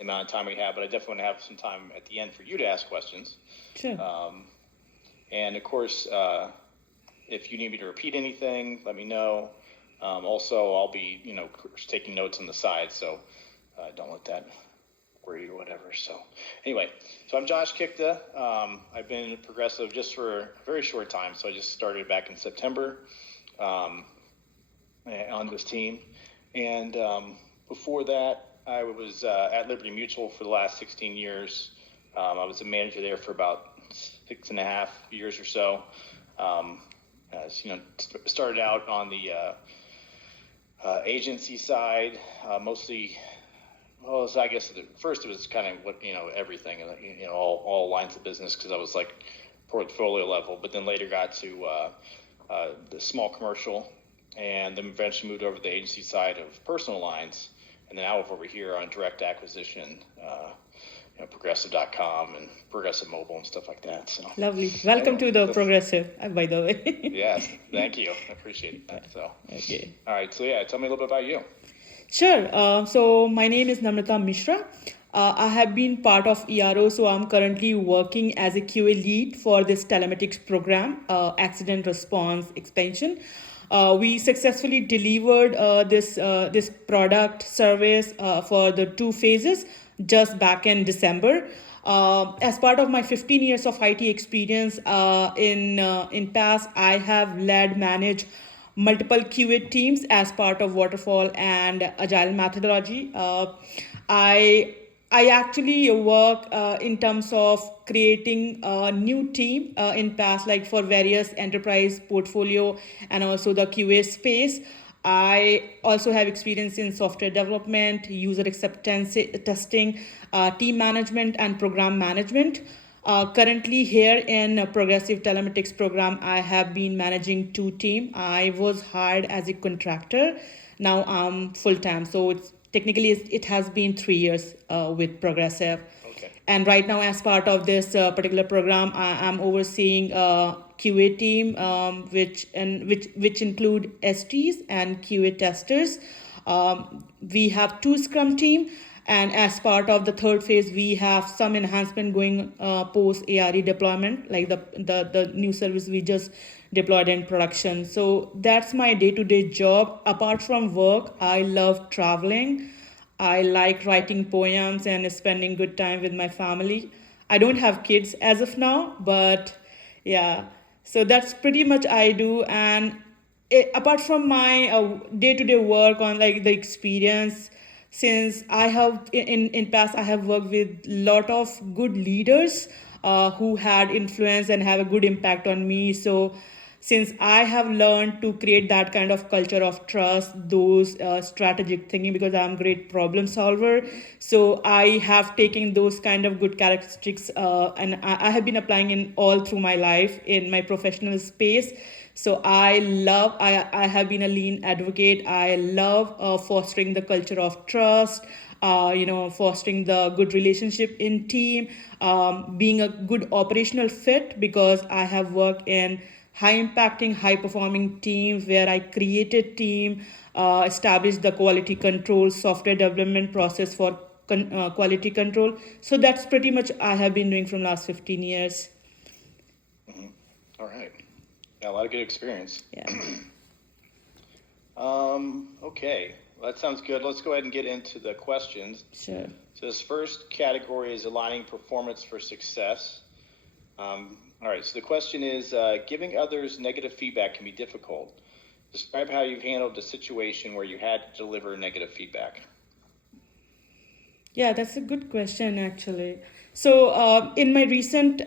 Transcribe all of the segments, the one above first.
the amount of time we have, but I definitely want to have some time at the end for you to ask questions. Sure. And of course, if you need me to repeat anything, let me know. Also, I'll be, taking notes on the side, so don't let that worry you or whatever. So anyway, I'm Josh Kikta. I've been at Progressive just for a very short time, so I just started back in September on this team. And before that, I was at Liberty Mutual for the last 16 years. I was a manager there for about 6.5 years or so. Started out on the agency side, mostly. Well, so I guess at first it was kind of everything, all lines of business, because I was like portfolio level, but then later got to the small commercial, and then eventually moved over to the agency side of personal lines, and then now over here on direct acquisition, Progressive.com and Progressive Mobile and stuff like that. So lovely. Welcome to the Progressive, by the way. Yes, thank you. I appreciate that. So okay. All right. So tell me a little bit about you. Sure. So my name is Namrata Mishra. I have been part of ERO, so I'm currently working as a QA lead for this telematics program, accident response expansion. We successfully delivered this product service for the 2 phases just back in December. As part of my 15 years of IT experience in past, I have managed multiple QA teams as part of waterfall and agile methodology. I actually work in terms of creating a new team in past, like for various enterprise portfolio and also the QA space. I also have experience in software development, user acceptance testing, team management, and program management. Currently here in Progressive Telematics program, I have been managing 2 teams. I was hired as a contractor. Now I'm full-time. So it has been 3 years with Progressive. Okay. And right now, as part of this particular program, I'm overseeing a QA team, which include STs and QA testers. We have 2 Scrum team, and as part of the 3rd phase, we have some enhancement going post ARE deployment, like the new service we just deployed in production. So that's my day-to-day job. Apart from work, I love traveling. I like writing poems and spending good time with my family. I don't have kids as of now, but yeah. So that's pretty much I do. And apart from my day-to-day work on like the experience, since I have in past I have worked with lot of good leaders who had influence and have a good impact on me. So since I have learned to create that kind of culture of trust, those strategic thinking, because I'm a great problem solver. So I have taken those kind of good characteristics and I have been applying in all through my life in my professional space. So I have been a lean advocate. I love fostering the culture of trust, fostering the good relationship in team, being a good operational fit, because I have worked in high impacting, high performing teams where I created team, established the quality control, software development process for quality control. So that's pretty much I have been doing from last 15 years. Mm-hmm. All right. Yeah, a lot of good experience. Yeah. Okay, well, that sounds good. Let's go ahead and get into the questions. Sure. So this first category is aligning performance for success. All right, so the question is, giving others negative feedback can be difficult. Describe how you've handled a situation where you had to deliver negative feedback. Yeah, that's a good question, actually. So in my recent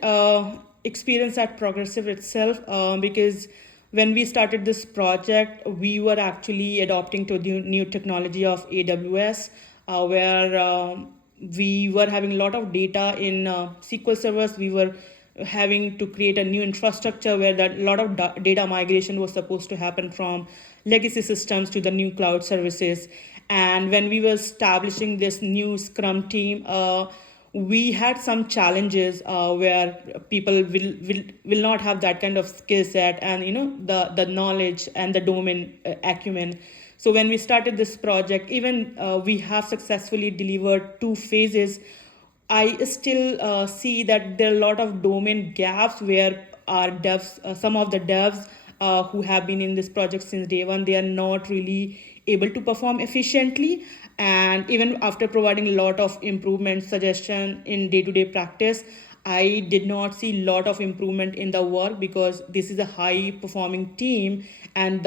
experience at Progressive itself, because when we started this project, we were actually adopting to the new technology of AWS, where we were having a lot of data in SQL servers. We were having to create a new infrastructure where that lot of data migration was supposed to happen from legacy systems to the new cloud services. And when we were establishing this new Scrum team, we had some challenges where people will not have that kind of skill set and the knowledge and the domain acumen. So when we started this project, even we have successfully delivered 2 phases, I still see that there are a lot of domain gaps where our devs, some of the devs who have been in this project since day one, they are not really able to perform efficiently. And even after providing a lot of improvement suggestion in day-to-day practice, I did not see a lot of improvement in the work because this is a high performing team, and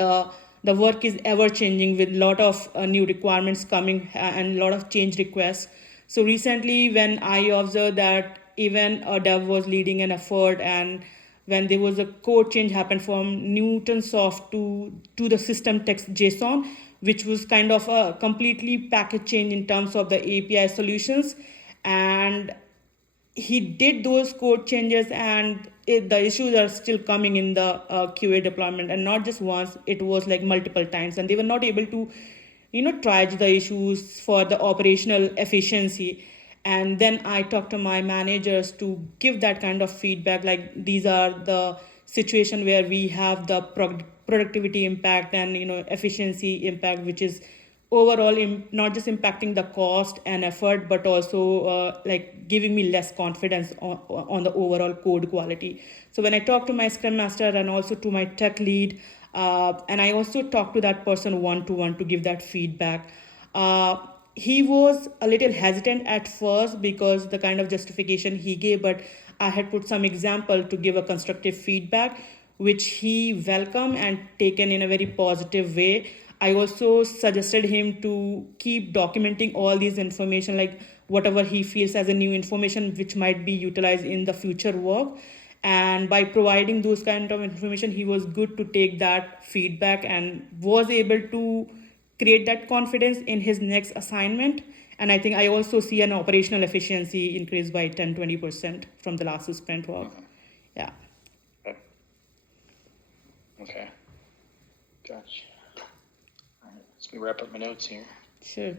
the work is ever changing with a lot of new requirements coming and a lot of change requests. So recently, when I observed that even a dev was leading an effort, and when there was a code change happened from Newtonsoft to the system text JSON, which was kind of a completely package change in terms of the API solutions, and he did those code changes, and the issues are still coming in the QA deployment, and not just once, it was like multiple times, and they were not able to triage the issues for the operational efficiency. And then I talked to my managers to give that kind of feedback, like these are the situation where we have the productivity impact and efficiency impact, which is overall not just impacting the cost and effort, but also like giving me less confidence on the overall code quality. So when I talk to my scrum master and also to my tech lead, and I also talk to that person one-to-one to give that feedback, he was a little hesitant at first because the kind of justification he gave, but I had put some example to give a constructive feedback, which he welcomed and taken in a very positive way. I also suggested him to keep documenting all these information, like whatever he feels as a new information which might be utilized in the future work. And by providing those kind of information, he was good to take that feedback and was able to create that confidence in his next assignment. And I think I also see an operational efficiency increase by 10-20% from the last sprint work. Yeah. Okay. Okay. Gotcha. All right. Let me wrap up my notes here. Sure.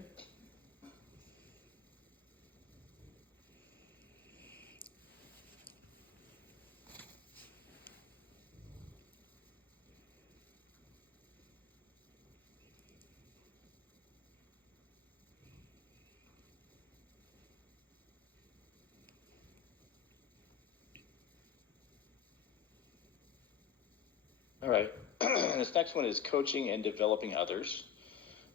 All right. This next one is coaching and developing others.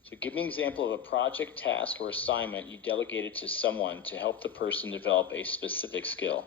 So give me an example of a project, task, or assignment you delegated to someone to help the person develop a specific skill.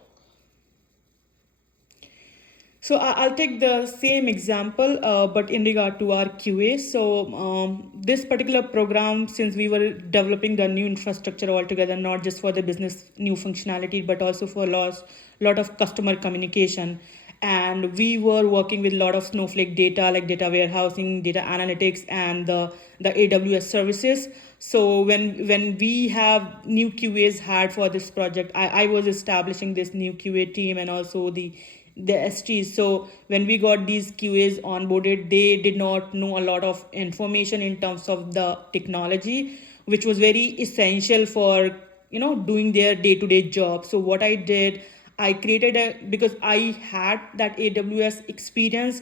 So I'll take the same example, but in regard to our QA. So this particular program, since we were developing the new infrastructure altogether, not just for the business new functionality, but also for lot of customer communication. And we were working with a lot of Snowflake data, like data warehousing, data analytics, and the AWS services. So when we have new QAs hired for this project, I was establishing this new QA team and also the STs. So when we got these QAs onboarded, they did not know a lot of information in terms of the technology, which was very essential for doing their day-to-day job. So what I did, I created because I had that AWS experience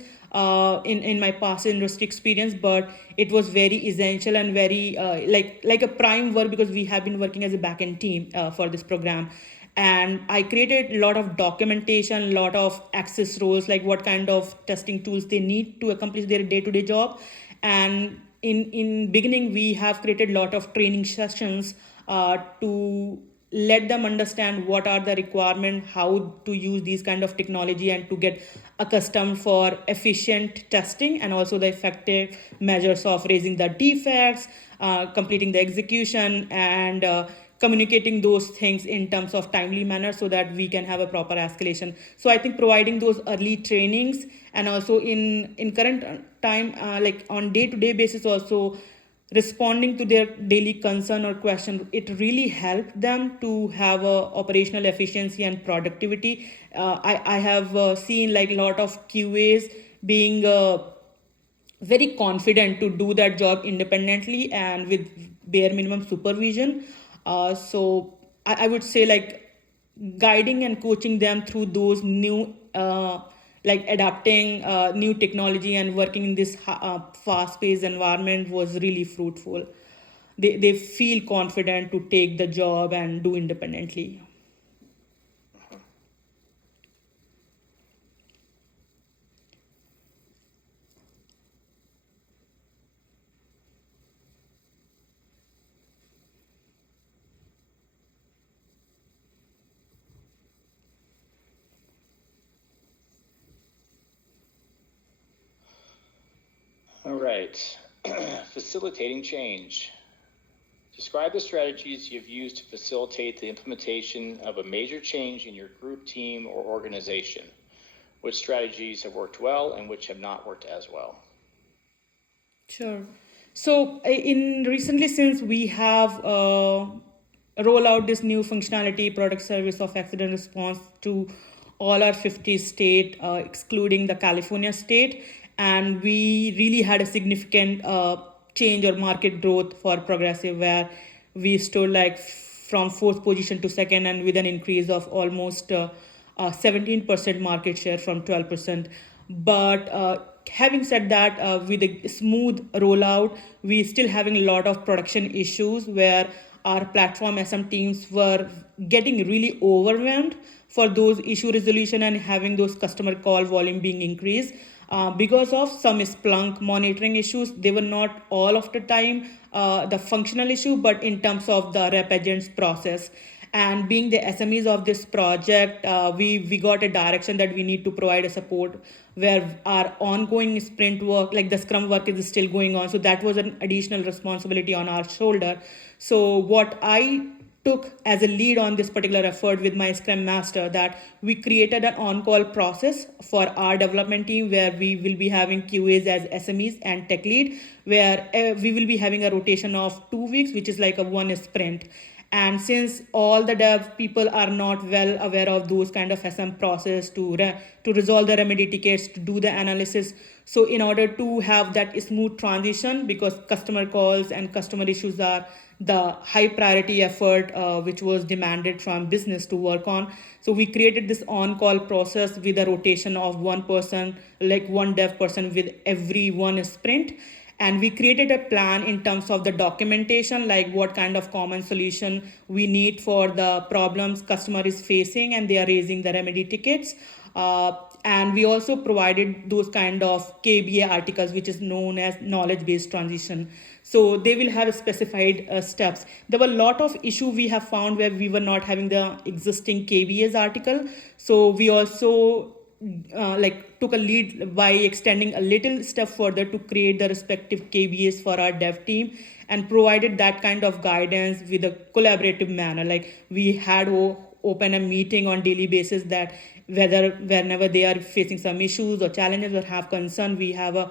in my past industry experience, but it was very essential and very like a prime work because we have been working as a backend team for this program. And I created a lot of documentation, a lot of access roles, like what kind of testing tools they need to accomplish their day-to-day job. And in beginning, we have created a lot of training sessions to let them understand what are the requirements, how to use these kind of technology, and to get accustomed for efficient testing and also the effective measures of raising the defects, completing the execution, and communicating those things in terms of timely manner so that we can have a proper escalation. So I think providing those early trainings, and also in current time, like on day-to-day basis, also responding to their daily concern or question, it really helped them to have a operational efficiency and productivity. I have seen like a lot of QAs being very confident to do that job independently and with bare minimum supervision. So I would say like guiding and coaching them through those new like adapting new technology and working in this fast-paced environment was really fruitful. They feel confident to take the job and do independently. All right. Facilitating change. Describe the strategies you've used to facilitate the implementation of a major change in your group, team, or organization. Which strategies have worked well and which have not worked as well? Sure. So in recently, since we have roll out this new functionality, product service of accident response to all our 50 state, excluding the California state, and we really had a significant change or market growth for Progressive, where we stood like from fourth position to second, and with an increase of almost 17% market share from 12%. But having said that, with a smooth rollout, we still having a lot of production issues where our platform SM teams were getting really overwhelmed for those issue resolution and having those customer call volume being increased. Because of some Splunk monitoring issues, they were not all of the time the functional issue, but in terms of the rep agents process. And being the SMEs of this project, we got a direction that we need to provide a support where our ongoing sprint work, like the Scrum work, is still going on. So that was an additional responsibility on our shoulder. So what I took as a lead on this particular effort with my Scrum Master, that we created an on-call process for our development team where we will be having QAs as SMEs and tech lead, where we will be having a rotation of 2 weeks, which is like a one sprint. And since all the dev people are not well aware of those kind of SM process to resolve the remedy tickets, to do the analysis, so in order to have that smooth transition, because customer calls and customer issues are the high priority effort which was demanded from business to work on, so we created this on-call process with a rotation of one person, like one dev person with every one sprint. And we created a plan in terms of the documentation, like what kind of common solution we need for the problems customer is facing and they are raising the remedy tickets. And we also provided those kind of KBA articles, which is known as knowledge based transition. So they will have specified steps. There were a lot of issue we have found where we were not having the existing KBA's article. So we also like took a lead by extending a little step further to create the respective KBAs for our dev team and provided that kind of guidance with a collaborative manner. Like we had open a meeting on daily basis that whenever they are facing some issues or challenges or have concern, we have a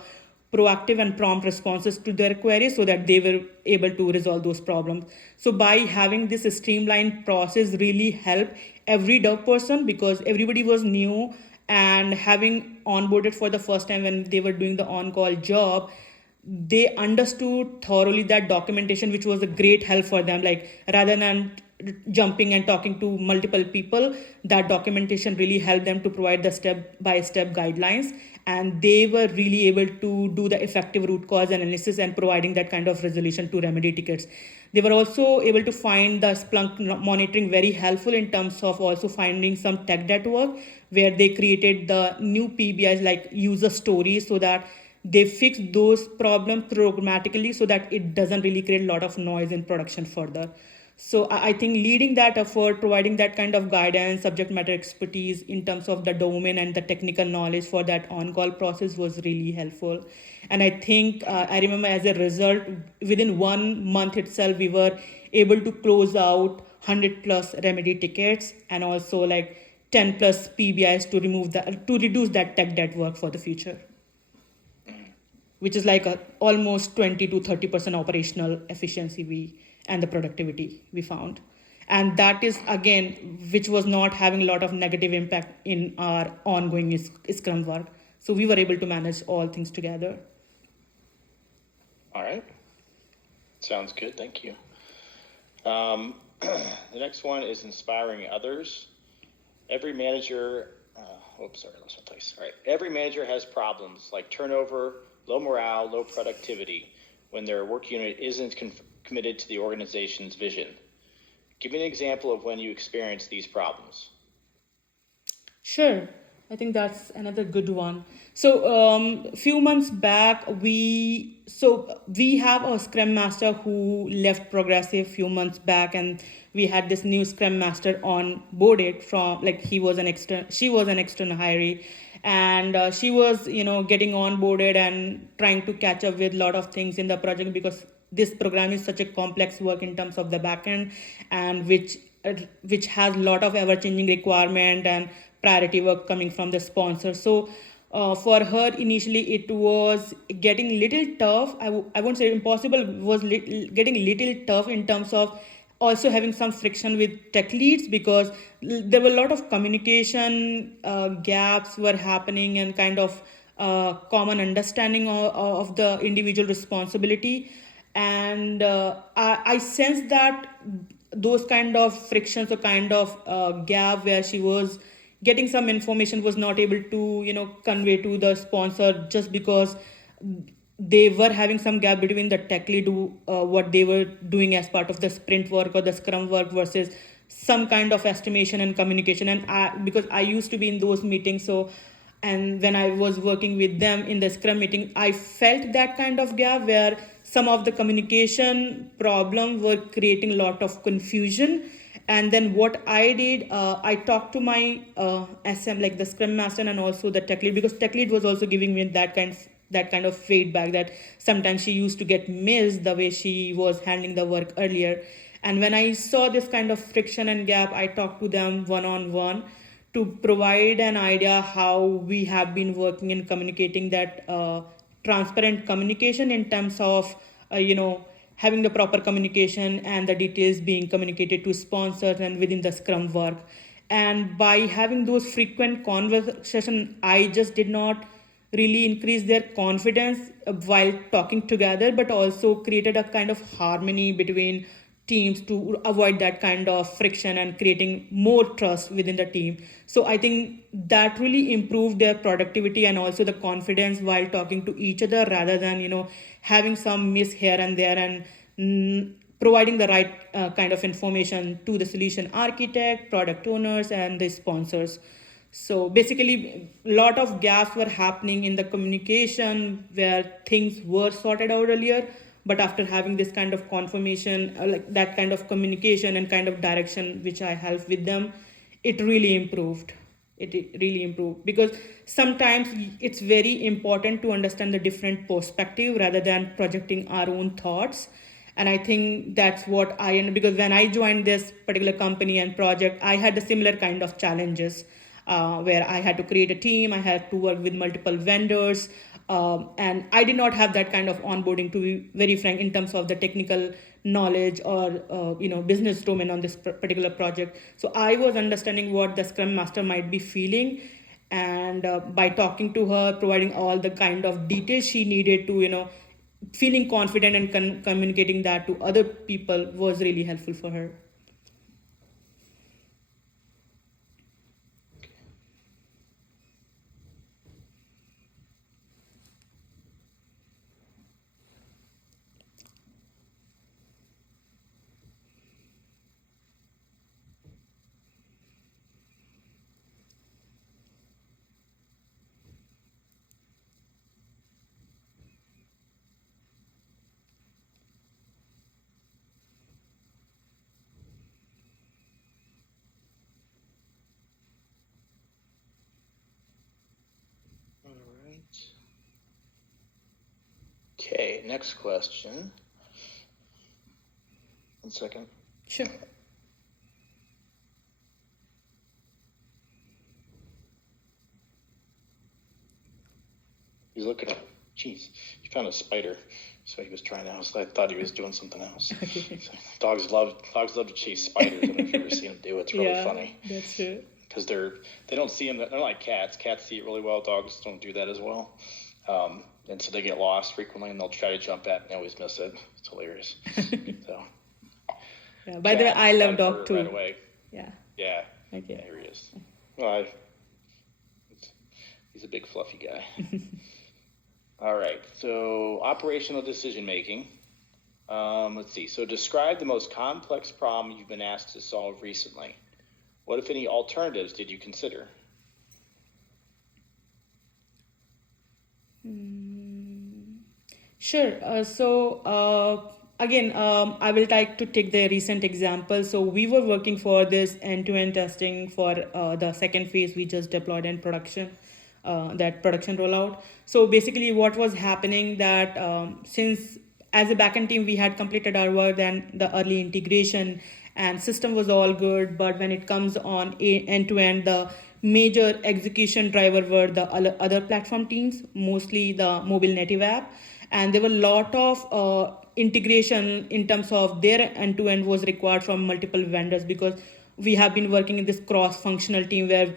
proactive and prompt responses to their queries so that they were able to resolve those problems. So by having this streamlined process really helped every dev person, because everybody was new and having onboarded for the first time when they were doing the on-call job, they understood thoroughly that documentation, which was a great help for them. Like rather than jumping and talking to multiple people, that documentation really helped them to provide the step-by-step guidelines, and they were really able to do the effective root cause analysis and providing that kind of resolution to remedy tickets. They were also able to find the Splunk monitoring very helpful in terms of also finding some tech debt work where they created the new PBIs like user stories so that they fix those problems programmatically so that it doesn't really create a lot of noise in production further. So I think leading that effort, providing that kind of guidance, subject matter expertise in terms of the domain and the technical knowledge for that on-call process was really helpful. And I think I remember as a result, within 1 month itself, we were able to close out 100 plus remedy tickets and also like 10 plus PBIs to reduce that tech debt work for the future, which is like almost 20 to 30% operational efficiency and the productivity we found. And that is again, which was not having a lot of negative impact in our ongoing Scrum work. So we were able to manage all things together. All right. Sounds good. Thank you. The next one is inspiring others. Every manager Oops, sorry, lost my place. All right. Every manager has problems like turnover, low morale, low productivity when their work unit isn't committed to the organization's vision. Give me an example of when you experienced these problems. Sure, I think that's another good one. So, few months back, we have a Scrum Master who left Progressive few months back, and we had this new Scrum Master on boarded from like she was an external hiree, and she was getting onboarded and trying to catch up with a lot of things in the project because this program is such a complex work in terms of the backend and which has a lot of ever changing requirement and priority work coming from the sponsor. So for her initially it was getting little tough. I won't say impossible, it was getting little tough in terms of also having some friction with tech leads because there were a lot of communication gaps were happening and kind of common understanding of the individual responsibility. And I sense that those kind of frictions or kind of gap where she was getting some information was not able to convey to the sponsor just because they were having some gap between the tech lead what they were doing as part of the sprint work or the scrum work versus some kind of estimation and communication. And because I used to be in those meetings, so and when I was working with them in the scrum meeting, I felt that kind of gap where some of the communication problem were creating a lot of confusion. And then what I did, I talked to my SM, like the scrum master and also the tech lead, because tech lead was also giving me that kind of feedback that sometimes she used to get missed the way she was handling the work earlier. And when I saw this kind of friction and gap, I talked to them one on one to provide an idea how we have been working in communicating that transparent communication in terms of having the proper communication and the details being communicated to sponsors and within the scrum work. And by having those frequent conversation, I just did not really increase their confidence while talking together, but also created a kind of harmony between teams to avoid that kind of friction and creating more trust within the team. So I think that really improved their productivity and also the confidence while talking to each other rather than having some miss here and there, and providing the right kind of information to the solution architect, product owners, and the sponsors. So basically, a lot of gaps were happening in the communication where things were sorted out earlier. But after having this kind of confirmation, like that kind of communication and kind of direction, which I helped with them, it really improved. It really improved because sometimes it's very important to understand the different perspective rather than projecting our own thoughts. And I think that's what I end, because when I joined this particular company and project, I had a similar kind of challenges where I had to create a team, I had to work with multiple vendors, and I did not have that kind of onboarding, to be very frank, in terms of the technical knowledge or business domain on this particular project. So I was understanding what the scrum master might be feeling, and by talking to her, providing all the kind of details she needed to feeling confident and communicating that to other people was really helpful for her. All right. Okay, next question. 1 second. Sure. He's looking up. Jeez, he found a spider, so he was trying to. I thought he was doing something else. Okay. So dogs love to chase spiders. I don't know if you've ever seen them do it. It's really Yeah, funny that's true. because they don't see them. They're like cats. Cats see it really well. Dogs don't do that as well, and so they get lost frequently, and they'll try to jump at, and they always miss it. It's hilarious. So. Yeah. By the way, I love dog too. Right away. Yeah. Yeah. Okay. Yeah, here he is. Well, He's a big fluffy guy. All right, so operational decision making. Let's see. So describe the most complex problem you've been asked to solve recently. What, if any, alternatives did you consider? Sure. Again, I will like to take the recent example. So we were working for this end-to-end testing for the second phase we just deployed in production, that production rollout. So basically, what was happening that since as a backend team we had completed our work, then the early integration and system was all good, but when it comes on end-to-end, the major execution driver were the other platform teams, mostly the mobile native app, and there were a lot of integration in terms of their end-to-end was required from multiple vendors, because we have been working in this cross-functional team where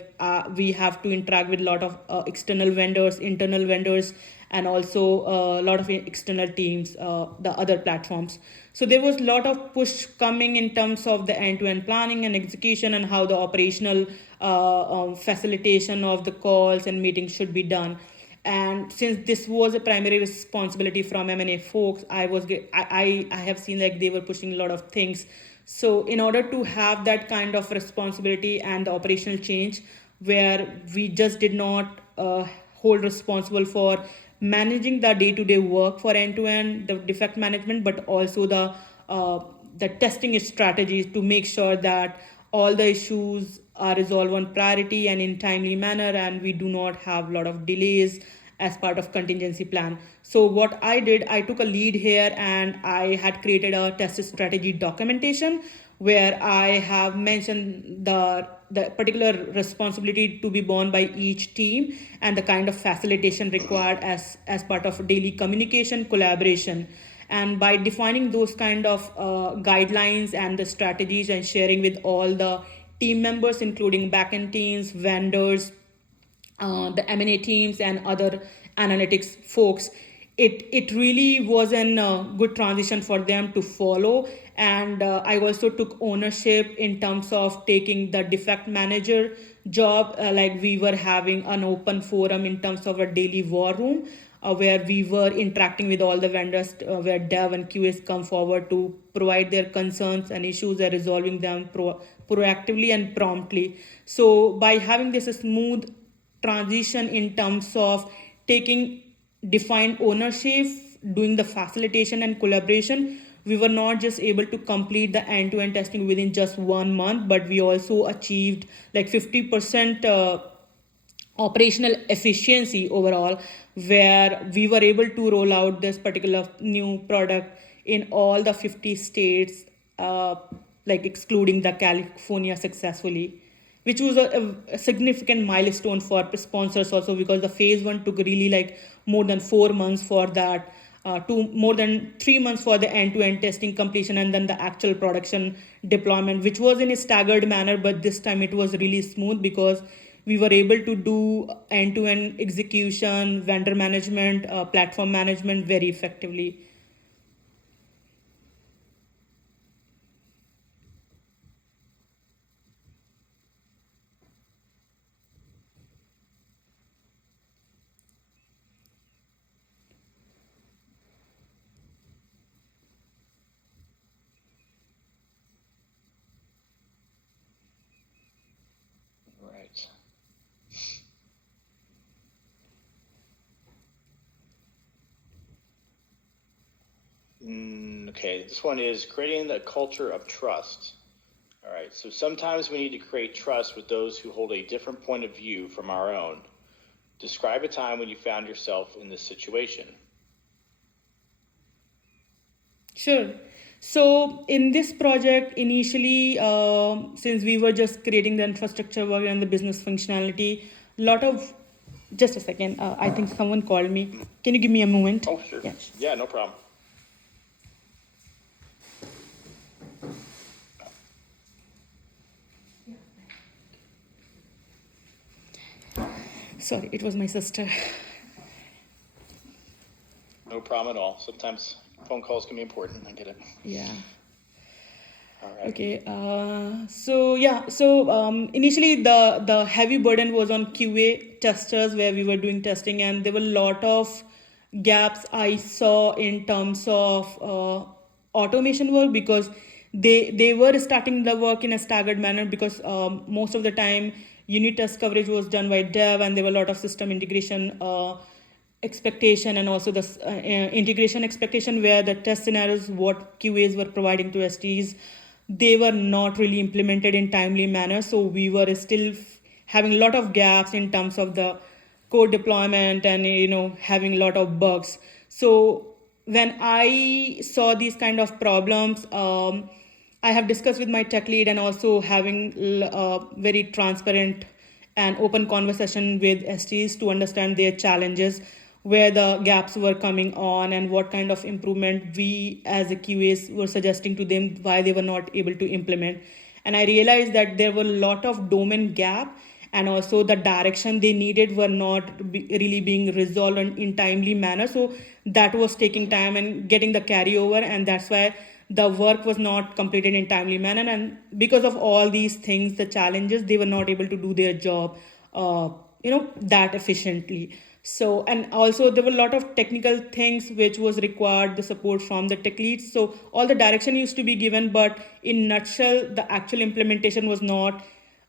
we have to interact with a lot of external vendors, internal vendors, and also a lot of external teams, the other platforms. So there was a lot of push coming in terms of the end-to-end planning and execution and how the operational facilitation of the calls and meetings should be done. And since this was a primary responsibility from M&A folks, I have seen like they were pushing a lot of things. So in order to have that kind of responsibility and the operational change, where we just did not hold responsible for managing the day-to-day work for end-to-end, the defect management, but also the testing strategies to make sure that all the issues are resolved on priority and in timely manner, and we do not have a lot of delays as part of contingency plan. So what I did, I took a lead here and I had created a test strategy documentation where I have mentioned the particular responsibility to be borne by each team and the kind of facilitation required as part of daily communication collaboration. And by defining those kind of guidelines and the strategies and sharing with all the team members, including backend teams, vendors, the M&A teams and other analytics folks, it really was a good transition for them to follow. And I also took ownership in terms of taking the defect manager job, like we were having an open forum in terms of a daily war room, where we were interacting with all the vendors, where dev and QAs come forward to provide their concerns and issues and resolving them proactively and promptly. So by having this smooth transition in terms of taking defined ownership, doing the facilitation and collaboration, we were not just able to complete the end-to-end testing within just 1 month, but we also achieved like 50% operational efficiency overall, where we were able to roll out this particular new product in all the 50 states, like excluding the California, successfully, which was a significant milestone for sponsors also, because the phase one took really like more than 4 months for that, more than 3 months for the end-to-end testing completion, and then the actual production deployment, which was in a staggered manner, but this time it was really smooth because we were able to do end-to-end execution, vendor management, platform management very effectively. Right. Okay, this one is creating a culture of trust. All right, so sometimes we need to create trust with those who hold a different point of view from our own. Describe a time when you found yourself in this situation. Sure. So in this project, initially, since we were just creating the infrastructure work and the business functionality, lot of, just a second, I think someone called me. Can you give me a moment? Oh, sure. Yes. Yeah, no problem. Sorry, it was my sister. No problem at all. Sometimes phone calls can be important. I get it. Yeah. All right. Okay. So Yeah, so initially the heavy burden was on QA testers where we were doing testing, and there were a lot of gaps I saw in terms of automation work because they were starting the work in a staggered manner because most of the time unit test coverage was done by dev, and there were a lot of system integration expectation, and also the integration expectation where the test scenarios what QAs were providing to STs, they were not really implemented in timely manner, so we were still having a lot of gaps in terms of the code deployment and having a lot of bugs. So when I saw these kind of problems, I have discussed with my tech lead and also having very transparent and open conversation with STs to understand their challenges, where the gaps were coming on, and what kind of improvement we as a QAs were suggesting to them why they were not able to implement. And I realized that there were a lot of domain gap, and also the direction they needed were not really being resolved in timely manner. So that was taking time and getting the carryover, and that's why the work was not completed in timely manner. And because of all these things, the challenges, they were not able to do their job that efficiently. So, and also there were a lot of technical things which was required the support from the tech leads. So all the direction used to be given, but in nutshell the actual implementation was not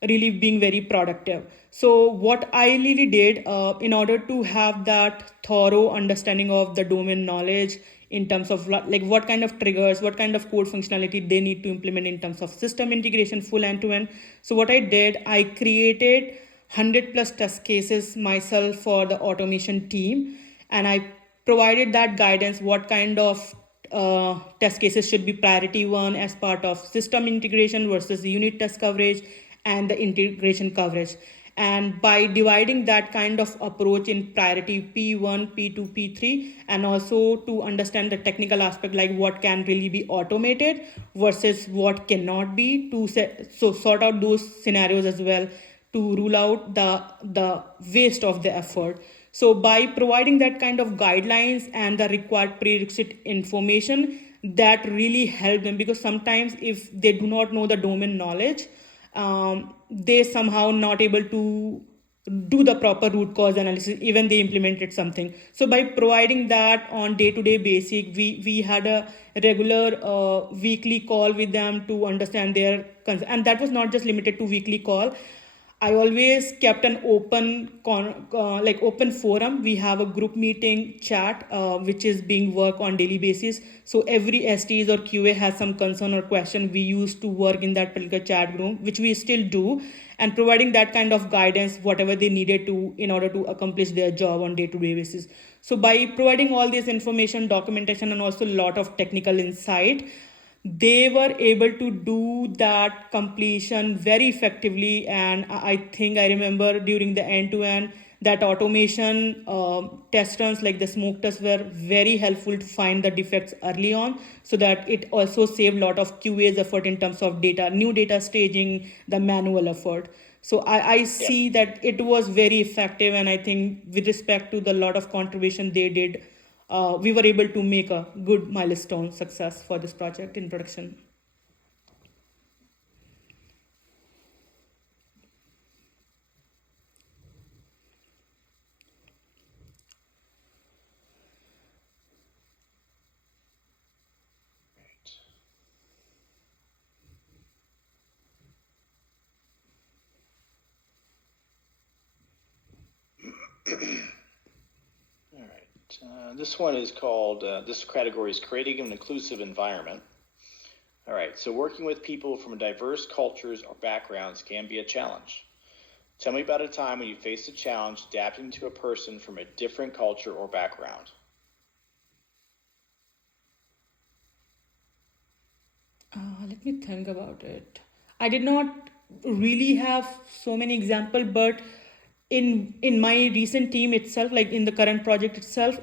really being very productive. So what I really did in order to have that thorough understanding of the domain knowledge in terms of like what kind of triggers, what kind of code functionality they need to implement in terms of system integration full end to end. So what I did, I created 100 plus test cases myself for the automation team, and I provided that guidance what kind of test cases should be priority one as part of system integration versus unit test coverage and the integration coverage. And by dividing that kind of approach in priority P1, P2, P3, and also to understand the technical aspect like what can really be automated versus what cannot be, to so sort out those scenarios as well, to rule out the waste of the effort. So by providing that kind of guidelines and the required prerequisite information, that really helped them, because sometimes if they do not know the domain knowledge, they somehow not able to do the proper root cause analysis even they implemented something. So by providing that on day-to-day basis, we had a regular weekly call with them to understand their and that was not just limited to weekly call. I always kept an open forum. We have a group meeting chat, which is being worked on daily basis. So every STs or QA has some concern or question. We used to work in that particular chat room, which we still do, and providing that kind of guidance, whatever they needed to in order to accomplish their job on day-to-day basis. So by providing all this information, documentation, and also a lot of technical insight, they were able to do that completion very effectively. And I think I remember during the end-to-end that automation test runs like the smoke tests were very helpful to find the defects early on, so that it also saved a lot of QA's effort in terms of new data staging, the manual effort. So I see that it was very effective, and I think with respect to the lot of contribution they did, we were able to make a good milestone success for this project in production. All right. This one is called, this category is creating an inclusive environment. All right. So working with people from diverse cultures or backgrounds can be a challenge. Tell me about a time when you faced a challenge adapting to a person from a different culture or background. Let me think about it. I did not really have so many examples, but in my recent team itself, like in the current project itself,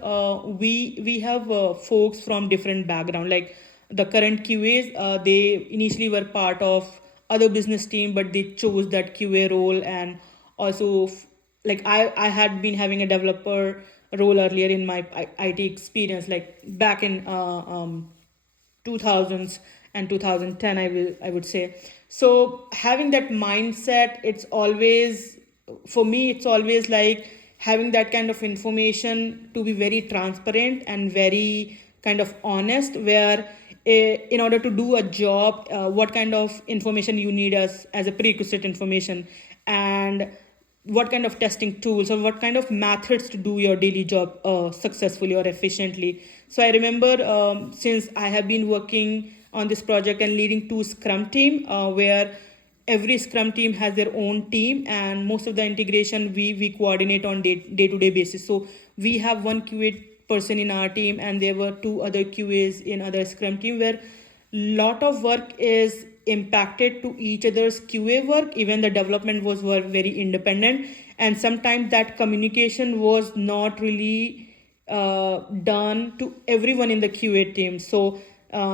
we have folks from different background. Like the current QAs, they initially were part of other business team, but they chose that QA role. And also like I had been having a developer role earlier in my IT experience, like back in 2000s and 2010, I would say. So having that mindset, it's always, for me, it's always like having that kind of information to be very transparent and very kind of honest, where in order to do a job, what kind of information you need as a prerequisite information, and what kind of testing tools or what kind of methods to do your daily job successfully or efficiently. So I remember, since I have been working on this project and leading two Scrum team, where every Scrum team has their own team, and most of the integration we coordinate on day-to-day basis. So we have one QA person in our team, and there were two other QAs in other Scrum team, where lot of work is impacted to each other's QA work. Even the development was were very independent, and sometimes that communication was not really done to everyone in the QA team. So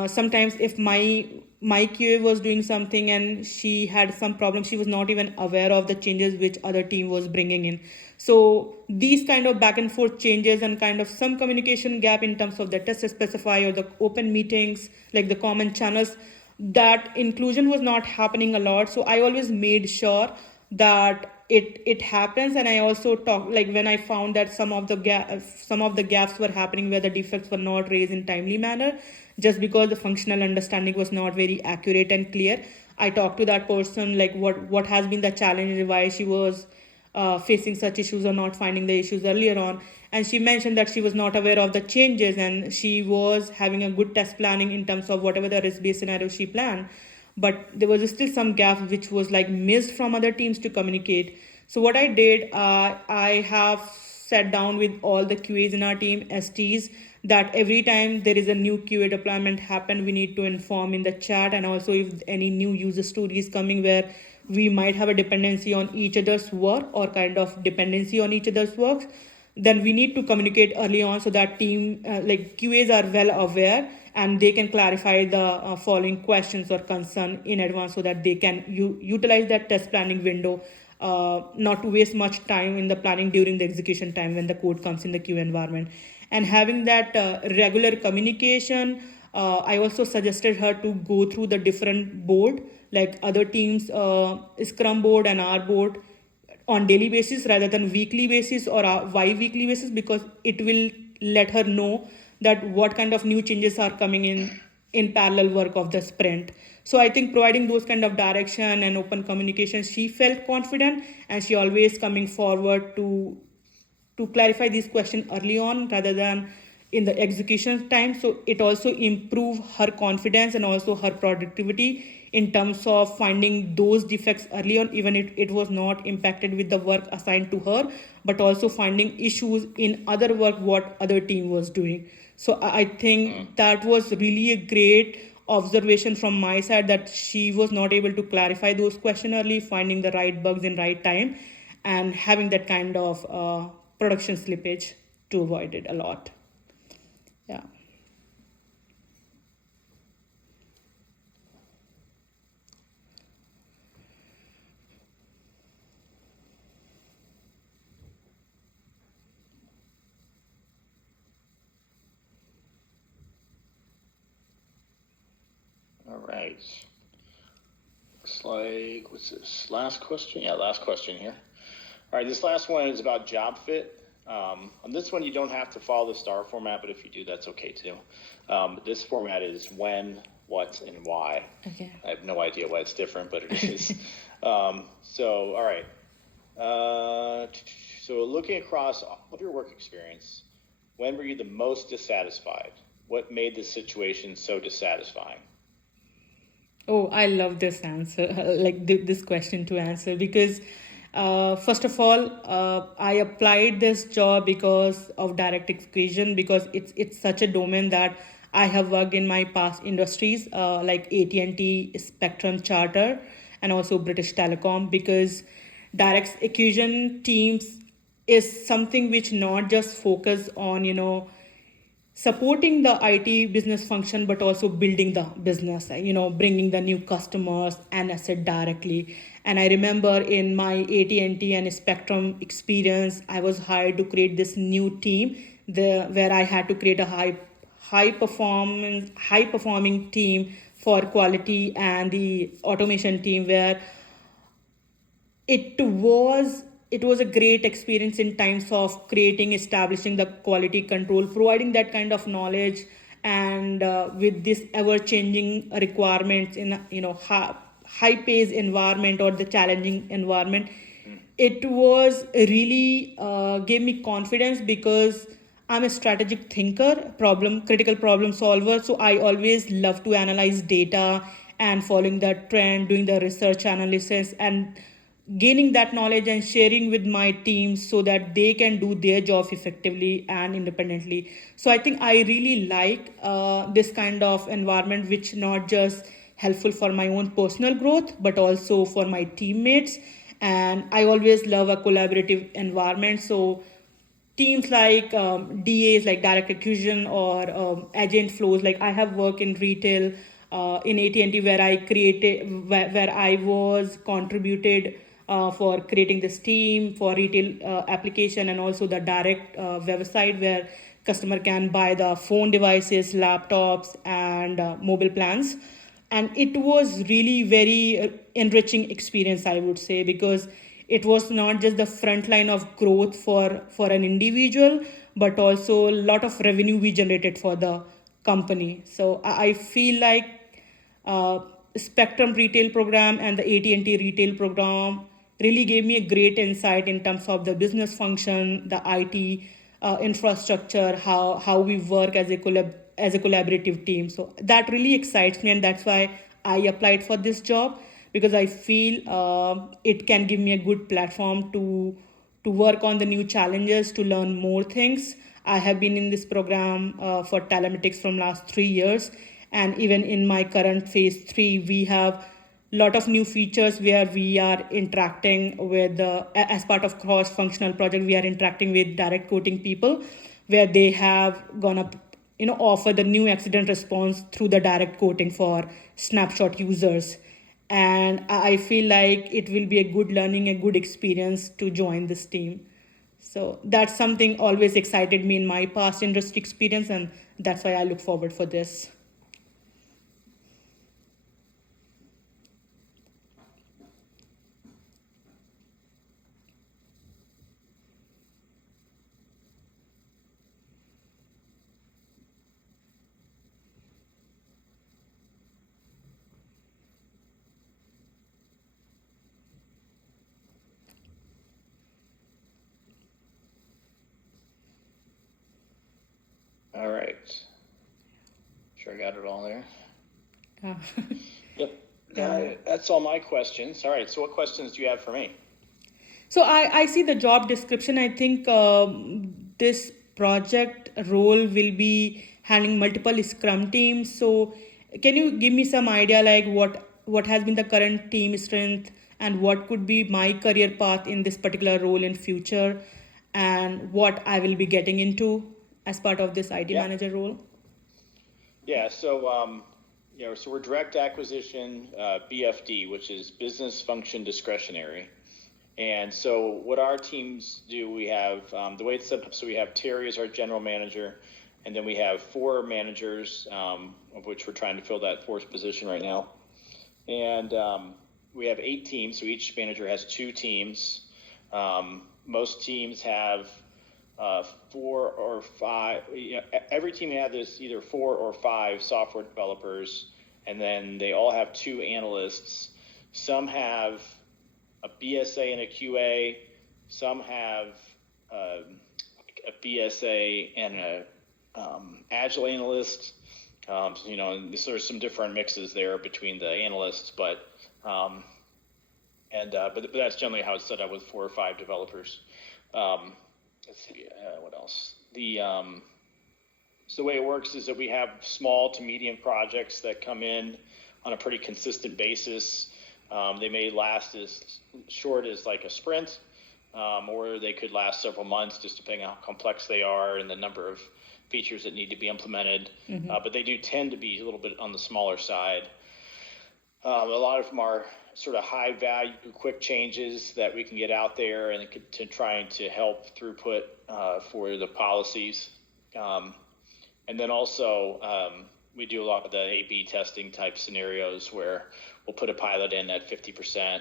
sometimes if my QA was doing something and she had some problem, she was not even aware of the changes which other team was bringing in. So these kind of back and forth changes and kind of some communication gap in terms of the test specify or the open meetings, like the common channels, that inclusion was not happening a lot. So I always made sure that it happens. And I also talk, like when I found that some of the gaps were happening where the defects were not raised in timely manner, just because the functional understanding was not very accurate and clear, I talked to that person, like what has been the challenge, why she was facing such issues or not finding the issues earlier on. And she mentioned that she was not aware of the changes, and she was having a good test planning in terms of whatever the risk based scenario she planned, but there was still some gap which was like missed from other teams to communicate. So what I did, I have sat down with all the QAs in our team, STs, that every time there is a new QA deployment happen, we need to inform in the chat. And also if any new user story is coming where we might have a dependency on each other's work or kind of dependency on each other's works, then we need to communicate early on so that team like QAs are well aware and they can clarify the following questions or concern in advance so that they can utilize that test planning window, not to waste much time in the planning during the execution time when the code comes in the QA environment. And having that regular communication, I also suggested her to go through the different board, like other teams, Scrum board and our board, on daily basis rather than weekly basis or a bi-weekly basis, because it will let her know that what kind of new changes are coming in parallel work of the sprint. So I think providing those kind of direction and open communication, she felt confident, and she always coming forward to clarify these questions early on rather than in the execution time. So it also improve her confidence and also her productivity in terms of finding those defects early on, even if it was not impacted with the work assigned to her, but also finding issues in other work what other team was doing. So I think that was really a great observation from my side, that she was not able to clarify those questions early, finding the right bugs in right time, and having that kind of production slippage to avoid it a lot. Yeah. All right. Looks like, what's this? Last question? Yeah, last question here. All right, this last one is about job fit. On this one, you don't have to follow the STAR format, but if you do, that's okay too. This format is when, what, and why. Okay. I have no idea why it's different, but it is. So, all right. So looking across all of your work experience, when were you the most dissatisfied? What made the situation so dissatisfying? Oh, I love this answer, like this question to answer, because first of all, I applied this job because of direct execution, because it's such a domain that I have worked in my past industries, like AT&T, Spectrum, Charter, and also British Telecom, because direct execution teams is something which not just focus on, supporting the IT business function, but also building the business, bringing the new customers and asset directly. And I remember in my AT&T and Spectrum experience, I was hired to create this new team where I had to create a high performing team for quality and the automation team, where it was a great experience in times of creating, establishing the quality control, providing that kind of knowledge, and with this ever changing requirements in high paced environment or the challenging environment. It was really gave me confidence, because I'm a strategic thinker, critical problem solver. So I always love to analyze data and following that trend, doing the research analysis, and gaining that knowledge and sharing with my teams so that they can do their job effectively and independently. So I think I really like this kind of environment, which not just helpful for my own personal growth but also for my teammates. And I always love a collaborative environment. So teams like DAs, like direct acquisition, or agent flows. Like I have worked in retail in AT&T, where where I was contributed for creating this team for retail application, and also the direct website where customer can buy the phone devices, laptops, and mobile plans. And it was really very enriching experience, I would say, because it was not just the front line of growth for an individual, but also a lot of revenue we generated for the company. So I feel like uh, Spectrum retail program and the AT&T retail program really gave me a great insight in terms of the business function, the IT infrastructure, how we work as as a collaborative team. So that really excites me, and that's why I applied for this job, because I feel it can give me a good platform to work on the new challenges, to learn more things. I have been in this program for telematics from last 3 years, and even in my current phase 3, we have lot of new features where we are interacting with as part of cross functional project. We are interacting with direct quoting people, where they have gonna offer the new accident response through the direct quoting for snapshot users. And I feel like it will be a good learning, a good experience to join this team. So that's something always excited me in my past industry experience, and that's why I look forward for this. All right. Sure, I got it all there. Uh, Yep. That's all my questions. All right. So, what questions do you have for me? So I see the job description. I think this project role will be handling multiple Scrum teams. So can you give me some idea, like what has been the current team strength, and what could be my career path in this particular role in future, and what I will be getting into as part of this IT Yeah. manager role? Yeah. So, so we're direct acquisition, BFD, which is business function discretionary. And so what our teams do, we have the way it's set up. So we have Terry as our general manager, and then we have 4 managers, of which we're trying to fill that 4th position right now. And we have 8 teams. So each manager has 2 teams. Most teams have 4 or 5. Every team has either 4 or 5 software developers, and then they all have 2 analysts. Some have a BSA and a QA. Some have a BSA and a Agile analyst. So, and there's some different mixes there between the analysts, but that's generally how it's set up with 4 or 5 developers. Let's see, what else? So the way it works is that we have small to medium projects that come in on a pretty consistent basis. They may last as short as like a sprint, or they could last several months, just depending on how complex they are and the number of features that need to be implemented. But they do tend to be a little bit on the smaller side. A lot of them are sort of high value, quick changes that we can get out there and to trying to help throughput for the policies. And then also we do a lot of the A/B testing type scenarios where we'll put a pilot in at 50%,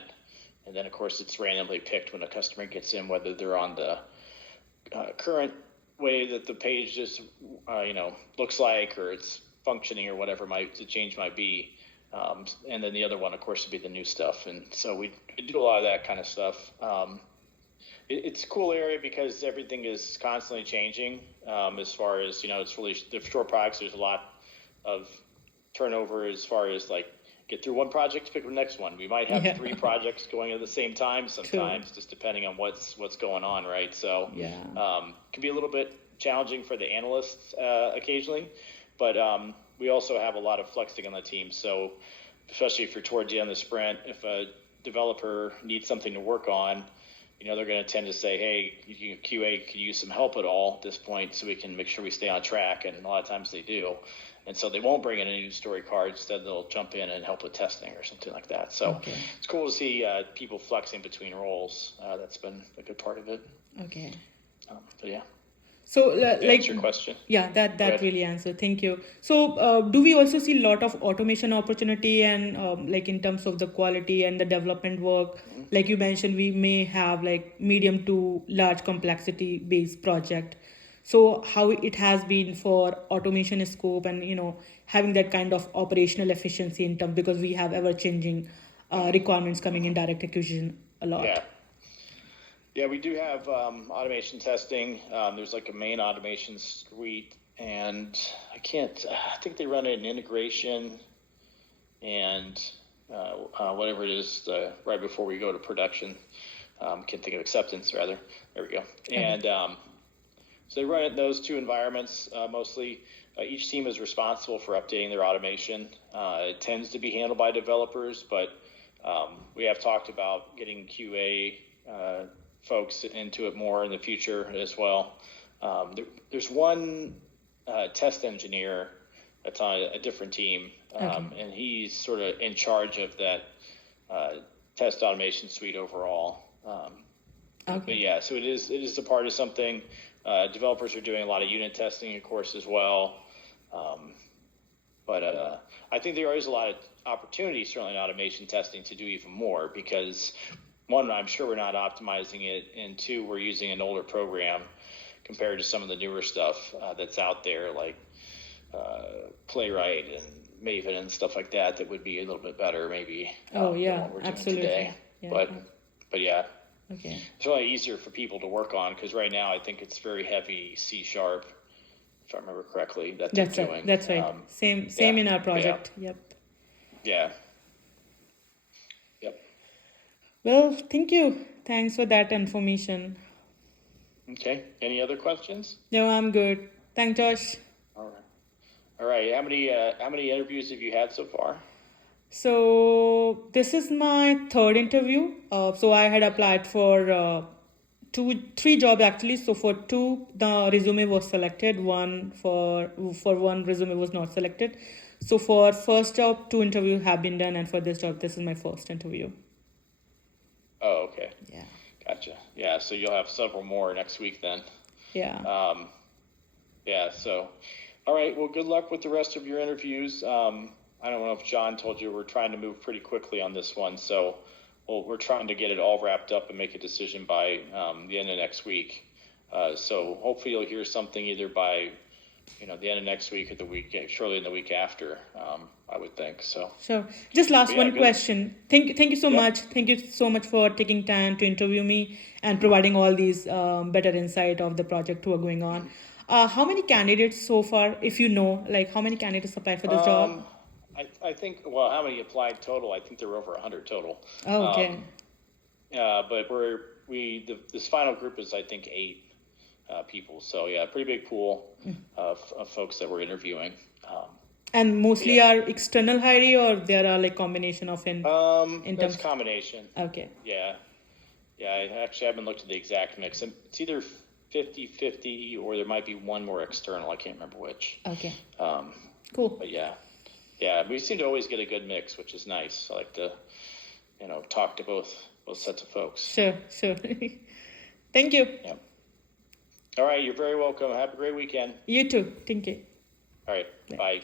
and then of course it's randomly picked when a customer gets in, whether they're on the current way that the page just looks like, or it's functioning, or whatever the change might be. And then the other one, of course, would be the new stuff. And so we do a lot of that kind of stuff. It's a cool area because everything is constantly changing. As far as, it's really, the short products, there's a lot of turnover as far as like get through one project to pick the next one. We might have 3 projects going at the same time sometimes, just depending on what's going on, right? So can be a little bit challenging for the analysts occasionally, but we also have a lot of flexing on the team. So especially if you're towards the end of the sprint, if a developer needs something to work on, they're going to tend to say, hey, QA, could you use some help at all at this point so we can make sure we stay on track? And a lot of times they do. And so they won't bring in a new story card. Instead, they'll jump in and help with testing or something like that. So it's cool to see people flexing between roles. That's been a good part of it. Okay. But yeah. So, answer your question. Yeah, that really answered. Thank you. So, do we also see a lot of automation opportunity and like in terms of the quality and the development work? Mm-hmm. Like you mentioned, we may have like medium to large complexity based project. So, how it has been for automation scope and having that kind of operational efficiency in terms, because we have ever changing requirements coming in direct acquisition a lot. Yeah, we do have automation testing. There's like a main automation suite, and I think they run an integration and whatever it is right before we go to production. Can't think of acceptance, rather. There we go. And so they run it in those 2 environments mostly. Each team is responsible for updating their automation. It tends to be handled by developers, but we have talked about getting QA folks into it more in the future as well. There's one test engineer that's on a different team, and he's sort of in charge of that test automation suite overall. But yeah, so it is a part of something. Developers are doing a lot of unit testing, of course, as well. But I think there is a lot of opportunity, certainly in automation testing, to do even more because, 1, I'm sure we're not optimizing it, and 2, we're using an older program compared to some of the newer stuff that's out there, like Playwright and Maven and stuff like that would be a little bit better, maybe. Than what we're doing today. Yeah. But yeah. Okay. It's really easier for people to work on because right now I think it's very heavy C#, if I remember correctly, that they're doing. That's right. Same in our project. Yeah. Yep. Yep. Well, thank you. Thanks for that information. Okay. Any other questions? No, I'm good. Thanks, Josh. All right. How many interviews have you had so far? So this is my 3rd interview. So I had applied for 3 jobs actually. So for 2, the resume was selected. For one resume was not selected. So for first job, 2 interviews have been done, and for this job, this is my first interview. Oh, okay. Yeah. Gotcha. Yeah. So you'll have several more next week then. Yeah. Yeah. So, all right. Well, good luck with the rest of your interviews. I don't know if John told you we're trying to move pretty quickly on this one. So we're trying to get it all wrapped up and make a decision by the end of next week. So hopefully you'll hear something either by, the end of next week or shortly in the week after, I would think. So sure. Just last one question. Thank you so much. Thank you so much for taking time to interview me and providing all these better insight of the project who are going on. How many candidates so far, if you know, like how many candidates applied for this job? I think, how many applied total? I think there were over 100 total. Oh, okay. But this final group is, I think, 8 people. So yeah, pretty big pool of folks that we're interviewing. And mostly are external hiring, or there are like combination of That's combination. Okay. Yeah. I actually haven't looked at the exact mix. It's either 50-50 or there might be one more external. I can't remember which. Okay. Cool. But yeah, we seem to always get a good mix, which is nice. I like to, talk to both sets of folks. Sure. Thank you. Yeah. All right. You're very welcome. Have a great weekend. You too. Thank you. All right. Bye.